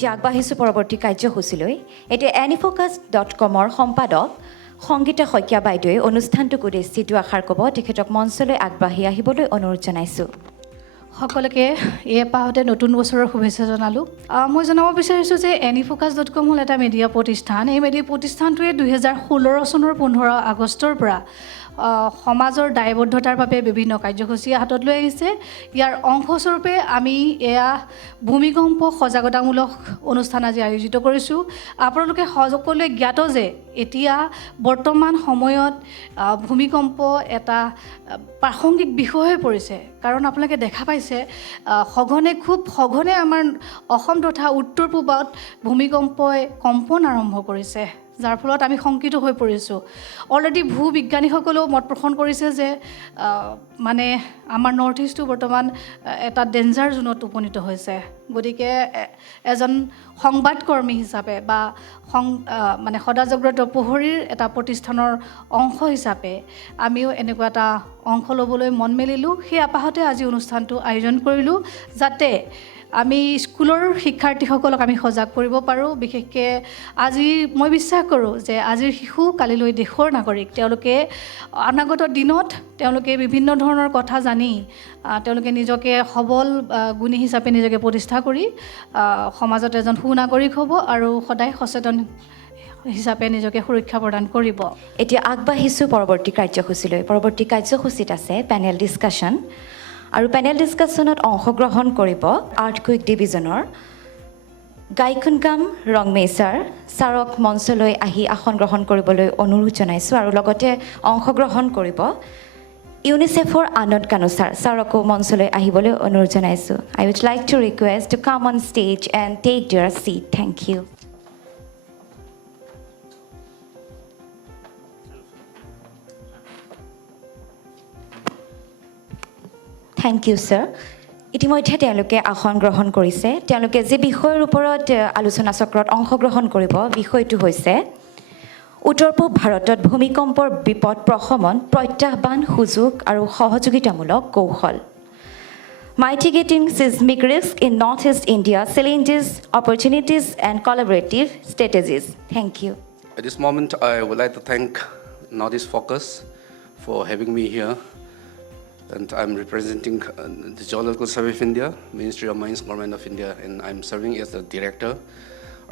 এতিয়া আগবাঢ়িছোঁ পৰৱৰ্তী কাৰ্যসূচীলৈ। এতিয়া anyfocus.com-ৰ সম্পাদক সংগীতা শইকীয়া বাইদেৱে অনুষ্ঠানটোক উদ্দেশ্যি দুআষাৰ ক'ব। তেখেতক মঞ্চলৈ আগবাঢ়ি আহিবলৈ অনুৰোধ জনাইছোঁ। সকলোকে এই এপাহতে নতুন বছৰৰ শুভেচ্ছা জনালোঁ। মই জনাব বিচাৰিছোঁ যে anyfocus.com হ'ল এটা মিডিয়া প্ৰতিষ্ঠান। এই মিডিয়া প্ৰতিষ্ঠানটোৱে 2016 চনৰ 15 আগষ্টৰ পৰা সমাজৰ দায়বদ্ধতাৰ বাবে বিভিন্ন কাৰ্যসূচী হাতত লৈ আহিছে। ইয়াৰ অংশস্বৰূপে আমি এয়া ভূমিকম্প সজাগতামূলক অনুষ্ঠান আজি আয়োজিত কৰিছোঁ। আপোনালোকে সকলোৱে জ্ঞাত যে এতিয়া বৰ্তমান সময়ত ভূমিকম্প এটা প্ৰাসংগিক বিষয় হৈ পৰিছে। কাৰণ আপোনালোকে দেখা পাইছে খুব সঘনে আমাৰ অসম তথা উত্তৰ পূবত ভূমিকম্পই কম্পন আৰম্ভ কৰিছে, যাৰ ফলত আমি শংকিত হৈ পৰিছোঁ। অলৰেডি ভূবিজ্ঞানীসকলেও মত পোষণ কৰিছে যে মানে আমাৰ নৰ্থ ইষ্টটো বৰ্তমান এটা ডেঞ্জাৰ জোনত উপনীত হৈছে। গতিকে এজন সংবাদকৰ্মী হিচাপে বা মানে সদাজগ্ৰত প্ৰহৰীৰ এটা প্ৰতিষ্ঠানৰ অংশ হিচাপে আমিও এনেকুৱা এটা অংশ ল'বলৈ মন মেলিলোঁ। সেই আপাহতে আজি অনুষ্ঠানটো আয়োজন কৰিলোঁ, যাতে আমি স্কুলৰ শিক্ষাৰ্থীসকলক আমি সজাগ কৰিব পাৰোঁ। বিশেষকৈ আজি মই বিশ্বাস কৰোঁ যে আজিৰ শিশু কালিলৈ দেশৰ নাগৰিক। তেওঁলোকে অনাগত দিনত তেওঁলোকে বিভিন্ন ধৰণৰ কথা জানি তেওঁলোকে নিজকে সবল গুণী হিচাপে নিজকে প্ৰতিষ্ঠা কৰি সমাজত এজন সুনাগৰিক হ'ব আৰু সদায় সচেতন হিচাপে নিজকে সুৰক্ষা প্ৰদান কৰিব। এতিয়া আগবাঢ়িছোঁ পৰৱৰ্তী কাৰ্যসূচীলৈ। পৰৱৰ্তী কাৰ্যসূচীত আছে পেনেল ডিছকাশ্যন, আৰু পেনেল ডিছকাশ্যনত অংশগ্ৰহণ কৰিব আৰ্থকুইক ডিভিজনৰ গাইকুনগাম ৰংমেশ্বাৰ ছাৰক মঞ্চলৈ আহি আসন গ্ৰহণ কৰিবলৈ অনুৰোধ জনাইছোঁ। আৰু লগতে অংশগ্ৰহণ কৰিব ইউনিচেফৰ আনন্দ কানু ছাৰকো মঞ্চলৈ আহিবলৈ অনুৰোধ জনাইছোঁ। I would like to request to come on stage and take their seat. Thank you. Thank you sir. ইতিমধ্যে তেওঁলোকে আসন গ্ৰহণ কৰিছে। তেওঁলোকে যি বিষয়ৰ ওপৰত আলোচনা চক্ৰত অংশগ্ৰহণ কৰিব, বিষয়টো হৈছে উত্তৰ পূব ভাৰতত ভূমিকম্পৰ বিপদ প্ৰশমন, প্ৰত্যাহ্বান, সুযোগ আৰু সহযোগিতামূলক কৌশল। Mitigating seismic risk in Northeast India, challenges, opportunities and collaborative strategies. Thank you. At this moment, I would like to thank Northeast Focus for having me here. And I'm representing the Geological Survey of India, Ministry of Mines, Government of India, and I'm serving as the Director,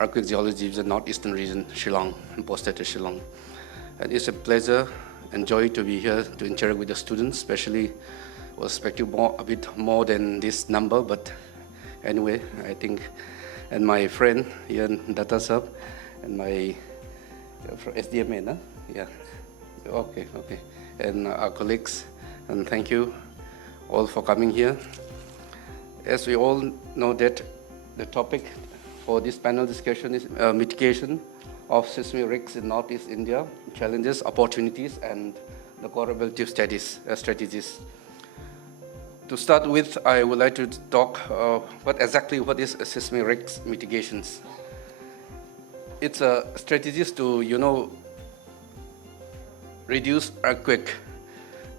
Earthquake Geology of the Northeastern Region, Shillong, and posted to Shillong. And it's a pleasure and joy to be here to interact with the students, especially was expecting a bit more than this number, but anyway, I think, and my friend Ian Data Sub, and my SDMA, no? Yeah, okay, and our colleagues. And thank you all for coming here. As we all know that the topic for this panel discussion is mitigation of seismic risks in Northeast India, challenges, opportunities, and the collaborative strategies. To start with, I would like to talk what is seismic risks mitigations. It's a strategies to, reduce earthquake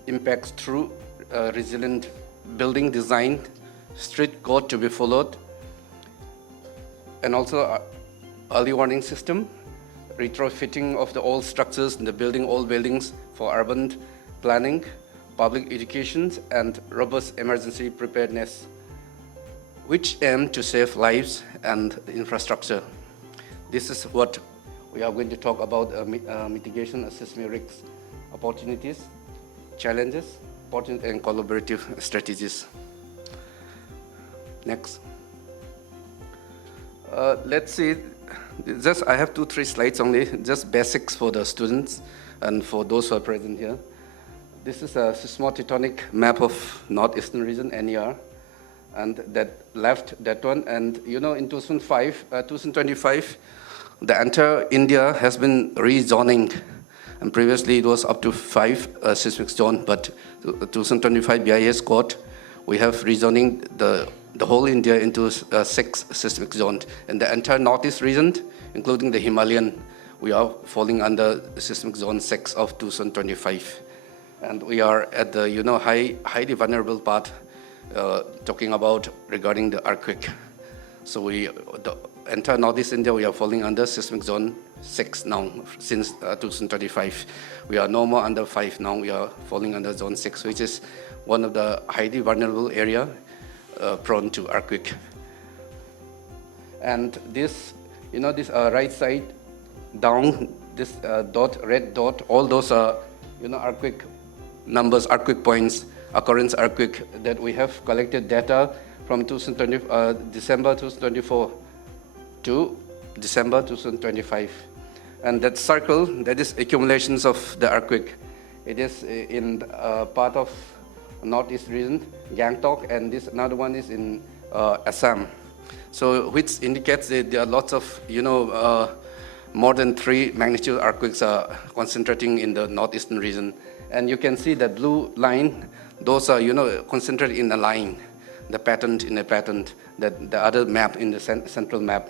impacts through resilient building design, strict code to be followed, and also early warning system, retrofitting of the old structures in the old buildings for urban planning, public education, and robust emergency preparedness, which aim to save lives and infrastructure. This is what we are going to talk about, mitigation of seismic risks, opportunities, challenges, and collaborative strategies. Next. Let's see, I have 2-3 slides only, just basics for the students and for those who are present here. This is a seismotectonic map of Northeastern region, NER, and that one, and in 2025, the entire India has been rezoning. And previously it was up to 5 seismic zones, but 2025 BIS code, we have rezoning the whole India into 6 seismic zones. And the entire Northeast region, including the Himalayan, we are falling under seismic zone 6 of 2025. And we are at the highly vulnerable part, talking about regarding the earthquake. So entire Northeast India, we are falling under seismic zone 6 now, since 2025. We are no more under 5 now, we are falling under zone 6, which is one of the highly vulnerable area prone to earthquake. And this, this right side down, this red dot, all those are, earthquake numbers, earthquake points, occurrence earthquake that we have collected data from December 2024 to December 2025. And that circle, that is accumulations of the earthquake. It is in part of northeast region, Gangtok, and this another one is in Assam. So which indicates that there are lots of, more than 3 magnitude earthquakes are concentrating in the northeastern region. And you can see the blue line, those are, concentrated in a line, the pattern in a pattern, that the other map in the central map.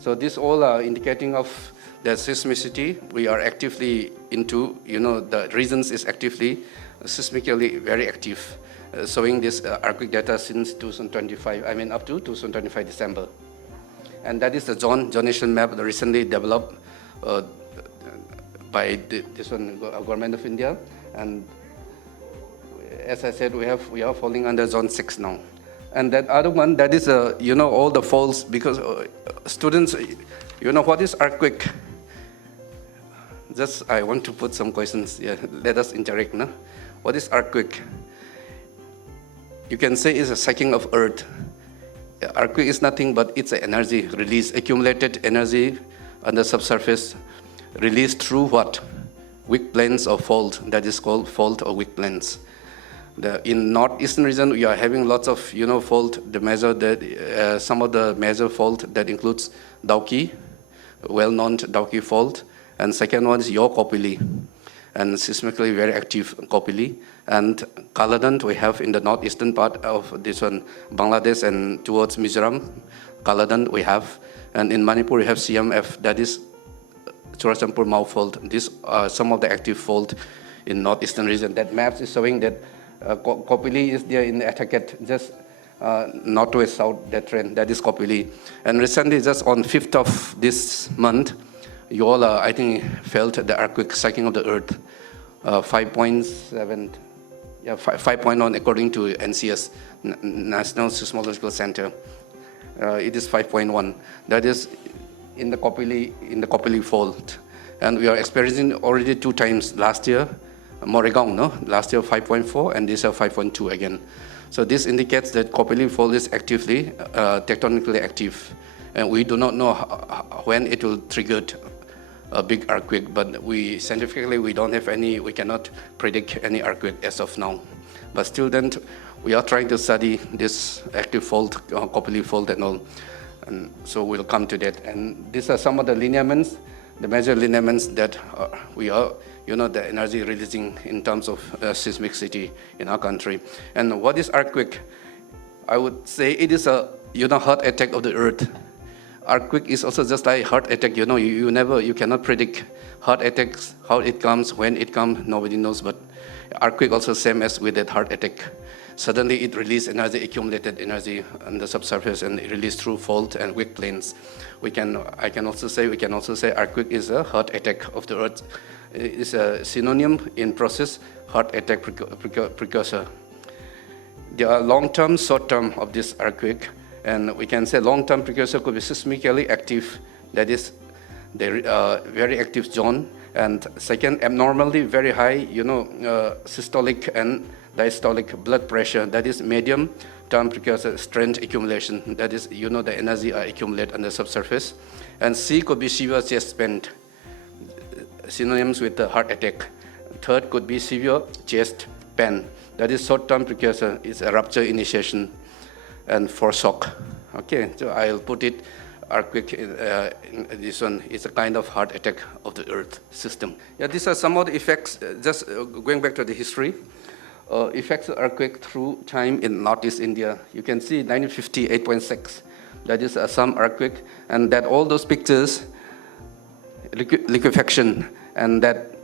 So this all are indicating of the seismicity. We are actively into, the regions is actively, seismically very active, showing this earthquake data since 2025, up to 2025 December. And that is the zonation map that recently developed by this one, Government of India. And as I said, we are falling under zone 6 now. And that other one, that is, all the faults, because students, what is earthquake? Just, I want to put some questions. Yeah, let us interact. No? What is earthquake? You can say it's a shaking of earth. Earthquake is nothing but it's an energy release, accumulated energy on the subsurface, released through what? Weak plains or fault. That is called fault or weak plains. In northeastern region, we are having lots of fault. The major that some of the major fault that includes Dauki, well-known Dauki fault, and second one is Yo Kopili, and seismically very active Kopili. And Kaladand we have in the northeastern part of this one, Bangladesh and towards Mizoram. Kaladand we have, and in Manipur we have CMF, that is Churachampur Mau fault. These are some of the active fault in northeastern region. That map is showing that Kopili is there in Etaket, just northwest south, that trend, that is Kopili. And recently, just on 5th of this month, you all, I think, felt the earthquake shaking of the earth, 5.7, 5.1 according to NCS, National Seismological Center. It is 5.1. That is in the Kopili fault. And we are experiencing already 2 times last year, Moregaon, no? Last year 5.4 and this year 5.2 again. So this indicates that Kopili fault is actively, tectonically active. And we do not know when it will trigger a big earthquake, but scientifically we don't have any, we cannot predict any earthquake as of now. But still then, we are trying to study this active fault, Kopili fault and all. And so we'll come to that. And these are some of the lineaments, the major lineaments that we are, the energy releasing in terms of seismicity in our country. And what is earthquake? I would say it is a, heart attack of the earth. Earthquake is also just like heart attack. You cannot predict heart attacks, how it comes, when it comes, nobody knows. But earthquake also same as with that heart attack. Suddenly it releases energy, accumulated energy on the subsurface, and it released through fault and weak plains. We can also say earthquake is a heart attack of the earth. It's a synonym in process, heart attack precursor. There are long-term, short-term of this earthquake. And we can say long-term precursor could be seismically active, that is the very active zone. And second, abnormally very high, systolic and diastolic blood pressure, that is medium-term precursor strength accumulation, that is, the energy accumulate on the subsurface. And C could be severe chest pain, synonyms with the heart attack. Third could be severe chest pain, that is short-term precursor, is a rupture initiation. And for shock. Okay, so I'll put it, earthquake, this one is a kind of heart attack of the earth system. Yeah, these are some of the effects, just going back to the history, effects of earthquake through time in Northeast India. You can see 1950, 8.6, that is some earthquake, and that all those pictures, liquefaction, and that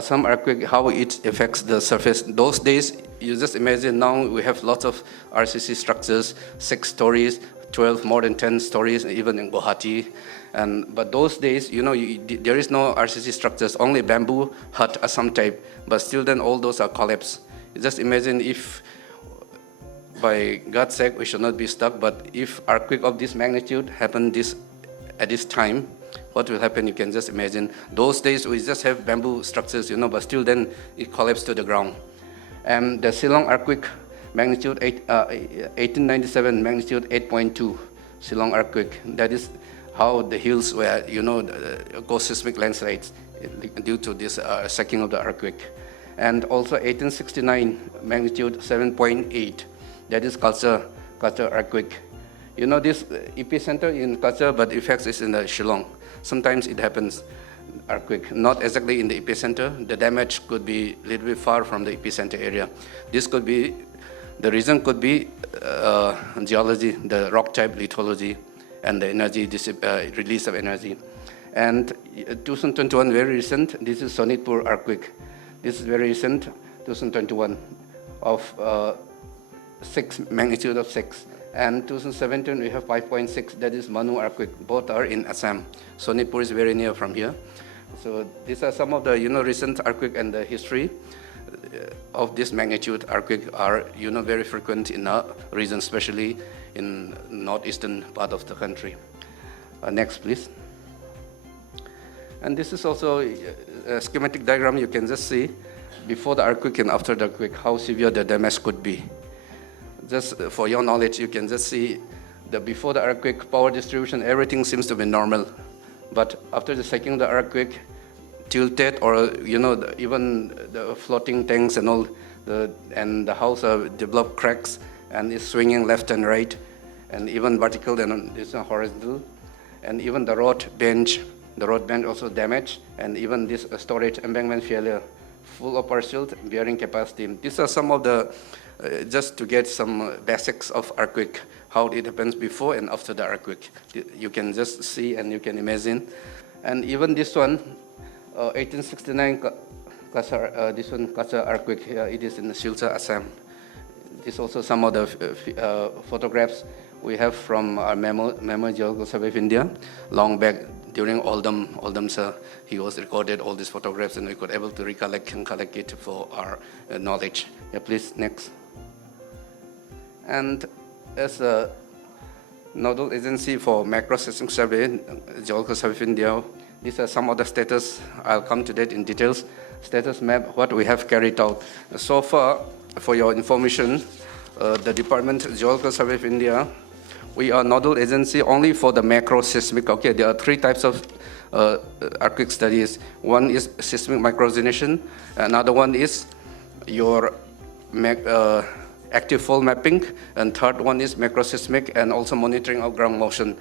some earthquake, how it affects the surface. Those days, you just imagine now we have lots of RCC structures, 6 stories, 12, more than 10 stories, even in Guwahati. But those days, there is no RCC structures, only bamboo hut of some type. But still then all those are collapsed. You just imagine if, by God's sake, we should not be stuck, but if earthquake of this magnitude happened at this time, what will happen, you can just imagine. Those days, we just have bamboo structures, but still then it collapsed to the ground. And the Shillong earthquake, magnitude 1897, magnitude 8.2, Shillong earthquake. That is how the hills were, go seismic landslides due to this shaking of the earthquake. And also 1869, magnitude 7.8, that is Culture earthquake. This epicenter in Culture, but effects is in the Shillong. Sometimes it happens, earthquake, not exactly in the epicenter. The damage could be a little bit far from the epicenter area. The reason could be geology, the rock type lithology, and the energy release of energy. And 2021, very recent, this is Sonitpur earthquake. This is very recent, 2021, of magnitude of 6. And 2017, we have 5.6, that is Manu earthquake. Both are in Assam. Sonitpur is very near from here. So these are some of the recent earthquake and the history of this magnitude earthquake are very frequent in our region, especially in northeastern part of the country. Next, please. And this is also a schematic diagram. You can just see before the earthquake and after the earthquake how severe the damage could be. Just for your knowledge, you can just see the before the earthquake power distribution, everything seems to be normal. But after the shaking of the earthquake, tilted, or even the floating tanks and all, and the house have developed cracks and is swinging left and right, and even vertical and this is horizontal, and even the road bench also damaged, and even this storage embankment failure, full of partial bearing capacity. These are some of the just to get some basics of earthquake, how it happens before and after the earthquake. You can just see and you can imagine. And even this one, 1869 this one Kasa earthquake, it is in Silchar, Assam. This is also some of the photographs we have from our Memorial Geological Survey of India. Long back during Oldham sir, he was recorded all these photographs, and we could able to recollect and collect it for our knowledge. Yeah, please, next. And as a nodal agency for macro-seismic survey, Geological Survey of India, these are some of the status. I'll come to that in details. Status map, what we have carried out. So far, for your information, the Department of Geological Survey of India, we are nodal agency only for the macro-seismic. Okay, there are three types of earthquake studies. One is seismic microresonation. Another one is your active fault mapping, and third one is macroseismic and also monitoring of ground motion.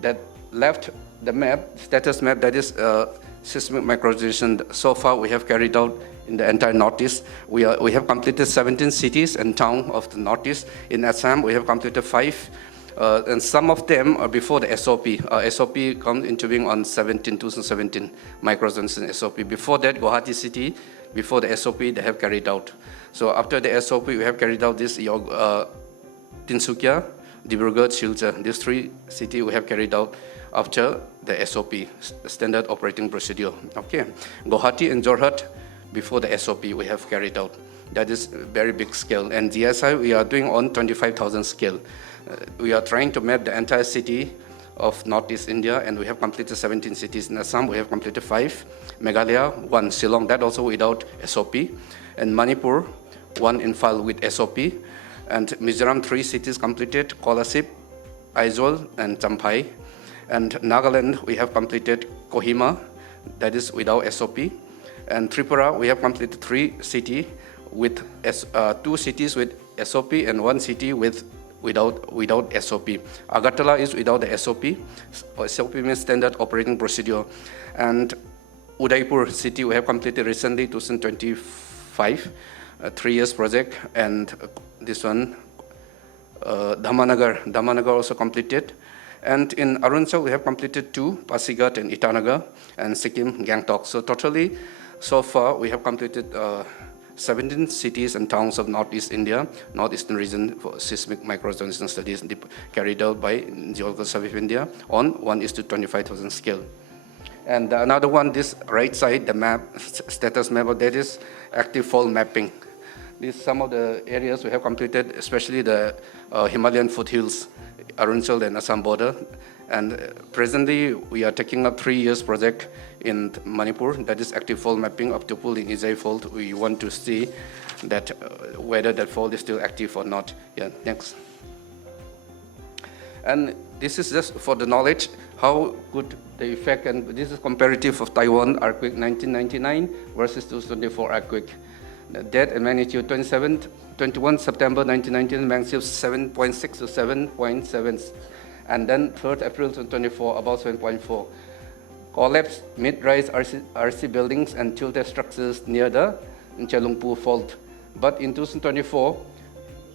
That left the map, status map, that is seismic microresonation. So far we have carried out in the entire Northeast. We have completed 17 cities and towns of the Northeast. In Assam, we have completed 5, and some of them are before the SOP. SOP comes into being on 2017, microresonance SOP. Before that, Guwahati city, before the SOP, they have carried out. So after the SOP, we have carried out this Tinsukia, Dibrugarh, Silchar. These 3 cities we have carried out after the SOP, Standard Operating Procedure. Okay, Guwahati and Jorhat, before the SOP, we have carried out. That is a very big scale. And GSI, we are doing on 25,000 scale. We are trying to map the entire city of Northeast India, and we have completed 17 cities. In Assam, we have completed 5. Meghalaya, 1. Shillong, that also without SOP. And Manipur, 1 in file with SOP. And Mizoram, 3 cities completed, Kolasip, Aizawl, and Champhai. And Nagaland, we have completed Kohima, that is without SOP. And Tripura, we have completed 3 cities with 2 cities with SOP and 1 city without SOP. Agartala is without the SOP. SOP means Standard Operating Procedure. And Udaipur city, we have completed recently, 2025, 3 years project. And this one, Dhamanagar also completed. And in Arunachal, we have completed 2, Pasighat and Itanagar, and Sikkim, Gangtok. So totally, so far, we have completed 17 cities and towns of Northeast India, Northeastern region for seismic microresonance studies carried out by Geological Survey of India on 1:25,000 scale. And another one, this right side, the map, status map, that is active fault mapping. These some of the areas we have completed, especially the Himalayan foothills, Arunachal and Assam border. And presently, we are taking up 3 years project in Manipur, that is active fault mapping up to Pul in Izai fault. We want to see that whether that fault is still active or not. Yeah, next. And this is just for the knowledge, how good the effect, and this is comparative of Taiwan earthquake 1999 versus 2024 earthquake. The death and magnitude 21 September 1919, magnitude 7.6 to 7.7. And then 3rd April 2024, about 7.4. Collapsed mid-rise RC buildings and tilted structures near the Chelungpu fault. But in 2024,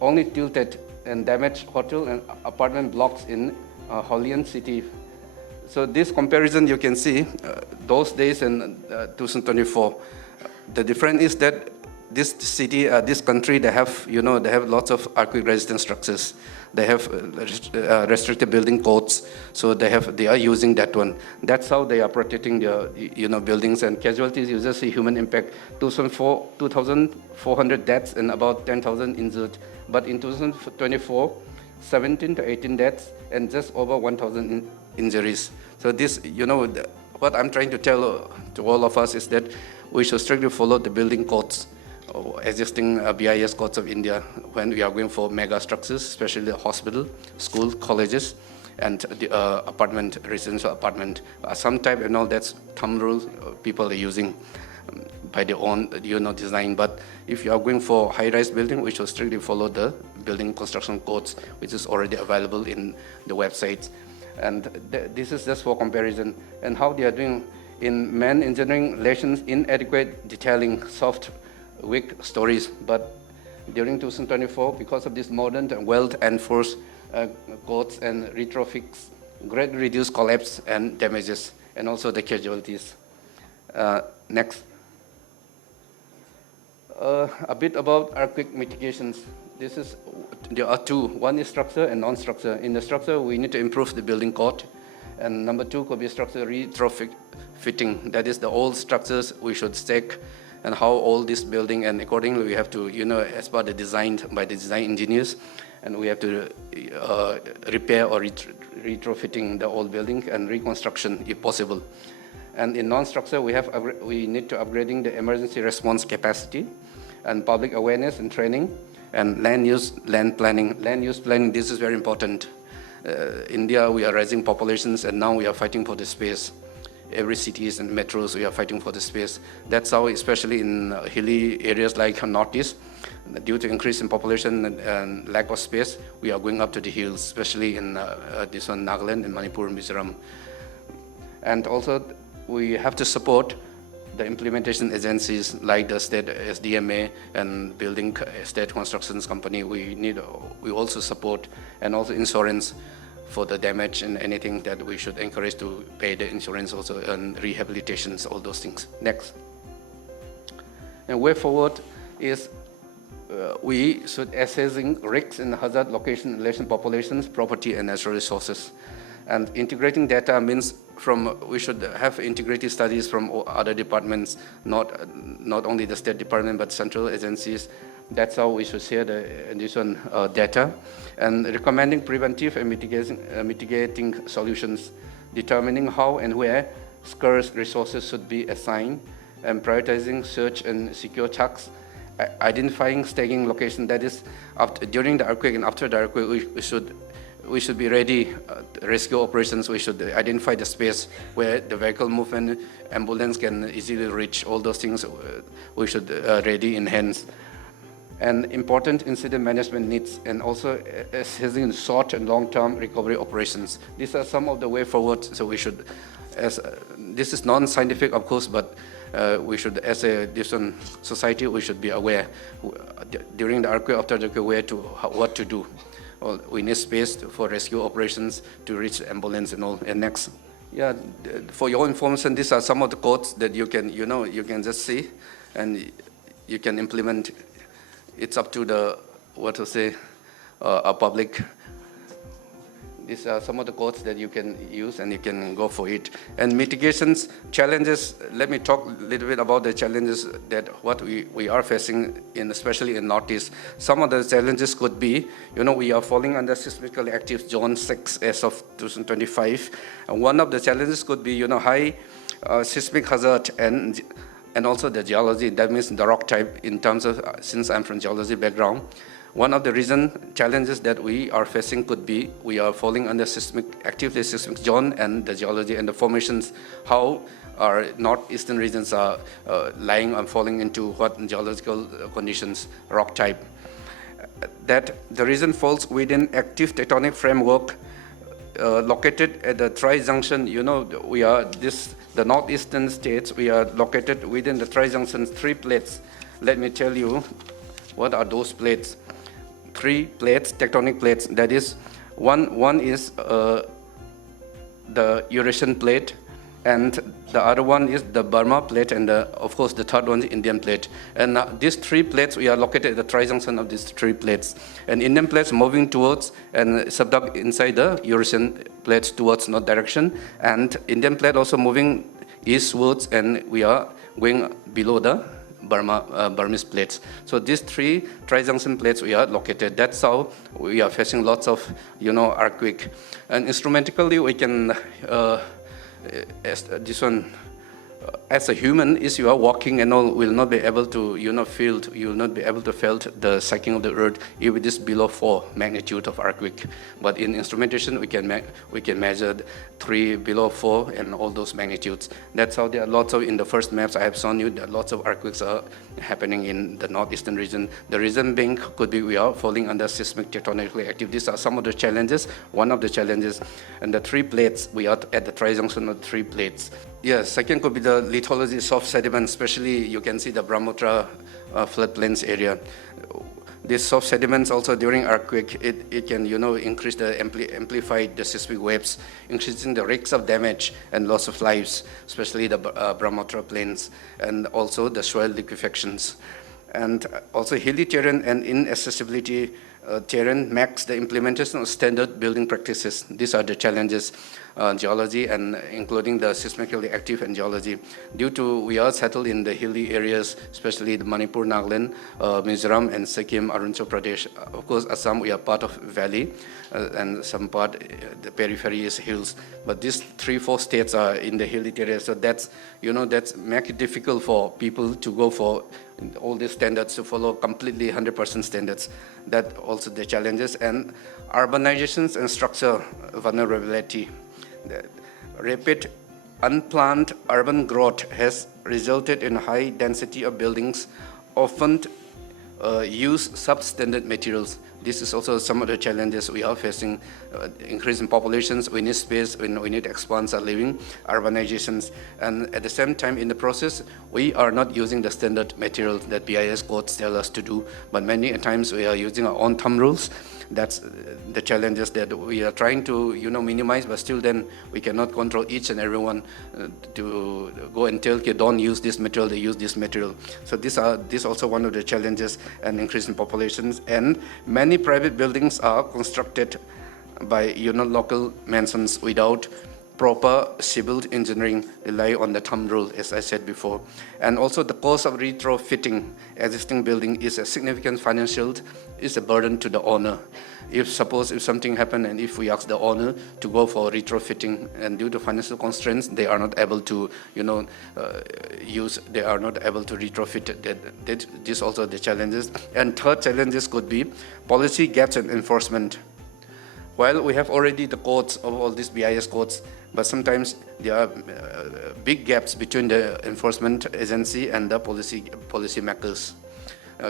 only tilted and damaged hotel and apartment blocks in Hualien city. So this comparison you can see, those days in 2024. The difference is that this city, this country, they have lots of earthquake-resistant structures. They have restricted building codes, so they are using that one. That's how they are protecting their buildings and casualties. You just see human impact: 2,400 deaths and about 10,000 injured. But in 2024, 17 to 18 deaths and just over 1,000 injuries. So this, what I'm trying to tell to all of us is that we should strictly follow the building codes, existing BIS codes of India when we are going for mega structures, especially the hospital, school, colleges, and the apartment, residential apartment. Some type, that's thumb rule people are using by their own, design. But if you are going for high-rise building, we should strictly follow the building construction codes, which is already available in the websites. And this is just for comparison. And how they are doing in man engineering relations, inadequate detailing, soft, weak stories. But during 2024, because of this modern and well-enforced codes and retrofits, greatly reduced collapse and damages, and also the casualties. Next. A bit about earthquake mitigations. There are two. One is structure and non-structure. In the structure, we need to improve the building code. And number two could be structure retrofitting. That is, the old structures we should stack, and how old this building, and accordingly we have to, as per the design by the design engineers, and we have to repair or retrofitting the old building and reconstruction if possible. And in non-structure, we need to upgrading the emergency response capacity and public awareness and training, and land planning. Land use planning, this is very important. India, we are rising populations, and now we are fighting for the space. Every cities and metros, we are fighting for the space. That's how, especially in hilly areas like Northeast, due to increase in population and lack of space, we are going up to the hills, especially in this one, Nagaland and Manipur and Mizoram. And also, we have to support the implementation agencies like the state SDMA and building state constructions company. We also support, and also insurance for the damage and anything that we should encourage to pay the insurance also, and rehabilitations, all those things. Next. And way forward is we should assessing risks in hazard location, relation populations, property, and natural resources. And integrating data means we should have integrated studies from other departments, not only the State Department, but central agencies. That's how we should share this data. And recommending preventive and mitigating solutions, determining how and where scarce resources should be assigned, and prioritizing search and secure tasks, identifying staging location. That is, during the earthquake and after the earthquake, we should be ready. Rescue operations, we should identify the space where the vehicle movement, ambulance can easily reach. All those things we should ready in hands. And important incident management needs, and also assessing short and long-term recovery operations. These are some of the way forward. So we should, this is non-scientific, of course, but we should, as a different society, we should be aware during the earthquake, after the earthquake, what to do. Well, we need space for rescue operations to reach the ambulance and all. And next, yeah, for your information, these are some of the codes that you can just see, and you can implement. It's up to the, what to say, a public. These are some of the codes that you can use and you can go for it. And mitigations, challenges, let me talk a little bit about the challenges that what we are facing, especially in Northeast. Some of the challenges could be, we are falling under seismically active zone 6 as of 2025. And one of the challenges could be, high seismic hazard and also the geology, that means the rock type in terms of, since I'm from geology background. One of the challenges that we are facing could be we are falling under actively seismic zone and the geology and the formations, how our northeastern regions are lying and falling into what geological conditions, rock type. That the region falls within active tectonic framework located at the tri-junction. The northeastern states, we are located within the tri-junction 3 plates. Let me tell you, what are those plates? 3 plates, tectonic plates. That is, one is the Eurasian plate, and the other one is the Burma plate, and of course the third one is Indian plate. And these 3 plates, we are located at the tri-junction of these 3 plates. And Indian plates moving towards and subduct inside the Eurasian plates towards north direction, and Indian plate also moving eastwards, and we are going below the Burmese plates. So these 3 tri-junction plates we are located. That's how we are facing lots of, earthquake. And instrumentally we can, as a human, if you are walking and all, will not be able to, you will not be able to felt the shaking of the earth if it is below 4 magnitude of earthquake. But in instrumentation, we can measure 3 below 4 and all those magnitudes. That's how there are lots of, in the first maps I have shown you, there are lots of earthquakes are happening in the northeastern region. The reason being could be we are falling under seismic tectonically active. These are some of the challenges, one of the challenges. And the 3 plates, we are at the tri-junction of 3 plates. Yes, second could be the lithology, soft sediment, especially you can see the Brahmaputra floodplains area. These soft sediments also during earthquake, it can, increase the, amplify the seismic waves, increasing the risks of damage and loss of lives, especially the Brahmaputra plains, and also the soil liquefactions. And also hilly terrain and inaccessibility terrain makes the implementation of standard building practices. These are the challenges, geology and including the seismically active and geology. Due to we are settled in the hilly areas, especially the Manipur, Nagaland, Mizoram and Sikkim, Arunachal Pradesh. Of course, Assam, we are part of valley and some part, the periphery is hills. But these 3-4 states are in the hilly areas. So that's, that's make it difficult for people to go for all these standards, to follow completely 100% standards. That also the challenges. And urbanizations and structure vulnerability. The rapid unplanned urban growth has resulted in high density of buildings, often use substandard materials. This is also some of the challenges we are facing. Increase in populations, we need space, we need to expand our living, urbanizations. And at the same time, in the process, we are not using the standard materials that BIS codes tell us to do, but many times we are using our own thumb rules. That's the challenges that we are trying to, minimize, but still then we cannot control each and everyone to go and tell, okay, don't use this material, they use this material. So this also one of the challenges, and increase in populations. And many private buildings are constructed by, local mansions without proper civil engineering, rely on the thumb rule, as I said before. And also the cost of retrofitting existing building is a significant financial, is a burden to the owner. If something happened and if we ask the owner to go for retrofitting, and due to financial constraints, they are not able to, they are not able to retrofit. This also the challenges. And third challenges could be policy gaps and enforcement. While we have already the codes of all these BIS codes, but sometimes there are big gaps between the enforcement agency and the policy makers.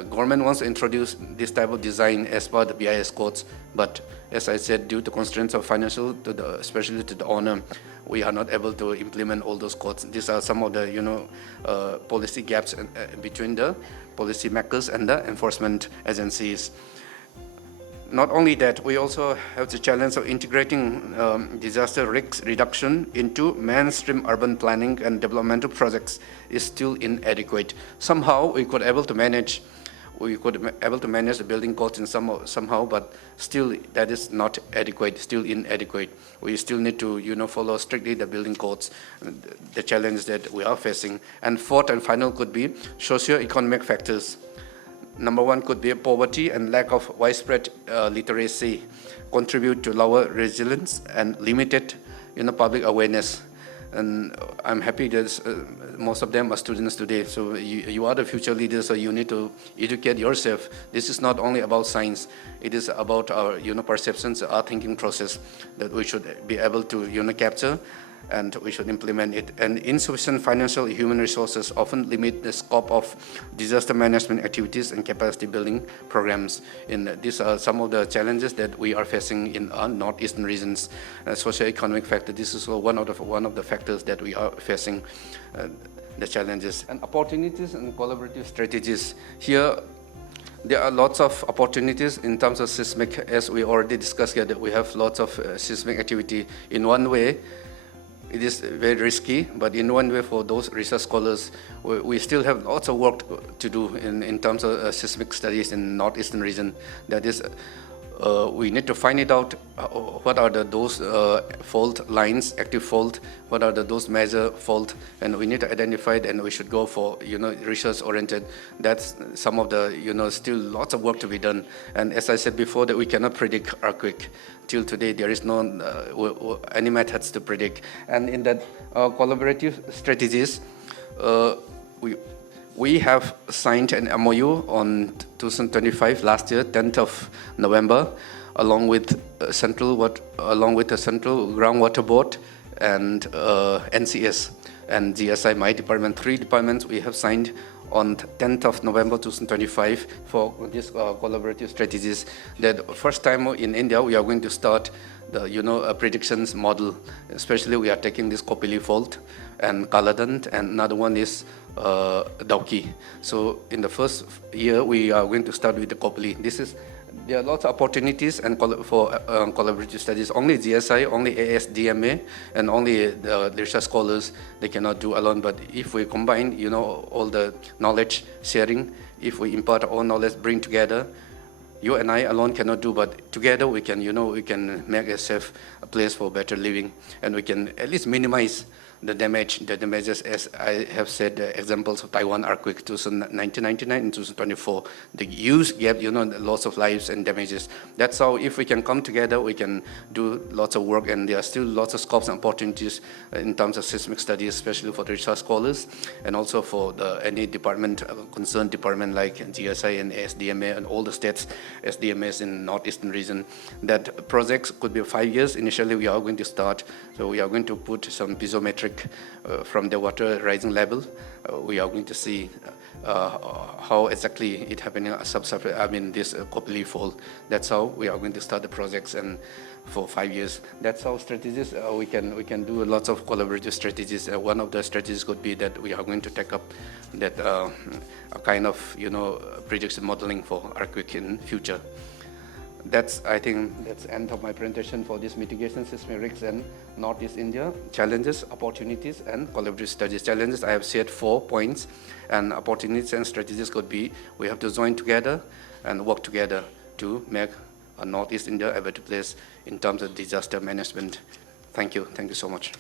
Government wants to introduce this type of design as per the BIS codes, but as I said, due to constraints of financial, especially to the owner, we are not able to implement all those codes. These are some of the policy gaps between the policy makers and the enforcement agencies. Not only that, we also have the challenge of integrating disaster risk reduction into mainstream urban planning and developmental projects is still inadequate. Somehow we could able to manage the building codes in somehow, but still that is not adequate, still inadequate. We still need to follow strictly the building codes, the challenge that we are facing. And fourth and final could be socio-economic factors. Number one could be poverty and lack of widespread literacy contribute to lower resilience and limited public awareness. And I'm happy that most of them are students today. So you are the future leaders, so you need to educate yourself. This is not only about science. It is about our perceptions, our thinking process that we should be able to capture, and we should implement it. And insufficient financial human resources often limit the scope of disaster management activities and capacity building programs. These are some of the challenges that we are facing in our northeastern regions. Socio-economic factor, this is one of the factors that we are facing, the challenges. And opportunities and collaborative strategies. Here, there are lots of opportunities in terms of seismic, as we already discussed here, that we have lots of seismic activity. In one way, it is very risky, but in one way for those research scholars, we still have lots of work to do in terms of seismic studies in northeastern region. That is, we need to find it out what are those fault lines, active fault, what are those major fault, and we need to identify it, and we should go for research oriented. That's some of the still lots of work to be done. And as I said before, that we cannot predict earthquake. Till today, there is no any methods to predict. And in that collaborative strategies, we have signed an MOU on 2025 last year, 10th of November, along with the Central Groundwater Board and NCS and GSI, my department. 3 departments we have signed on 10th of November 2025 for these collaborative strategies. That first time in India we are going to start the predictions model. Especially we are taking this Kopili fault and Kaladant, and another one is Dauki. So in the first year we are going to start with the Kopili. There are lots of opportunities and for collaborative studies. Only GSI, only ASDMA, and only the research scholars, they cannot do alone. But if we combine, all the knowledge sharing, if we impart our own knowledge, bring together, you and I alone cannot do, but together we can, we can make a safe place for better living, and we can at least minimize the damages, as I have said, examples of Taiwan earthquake 1999 and 2024, the huge gap, the loss of lives and damages. That's how, if we can come together, we can do lots of work, and there are still lots of scopes and opportunities in terms of seismic studies, especially for the research scholars, and also for any department, concerned department like GSI and ASDMA and all the states, SDMAs in northeastern region. That projects could be 5 years. Initially, we are going to start, so we are going to put some piezometric from the water rising level. We are going to see how exactly it happening subsurface. This Kopili fault. That's how we are going to start the projects, and for 5 years. That's how strategies we can do lots of collaborative strategies. One of the strategies could be that we are going to take up that a kind of prediction modeling for earthquake in future. I think that's the end of my presentation for this mitigation seismic risks in Northeast India. Challenges, opportunities, and collaborative studies. Challenges, I have shared 4 points, and opportunities and strategies could be we have to join together and work together to make Northeast India a better place in terms of disaster management. Thank you so much.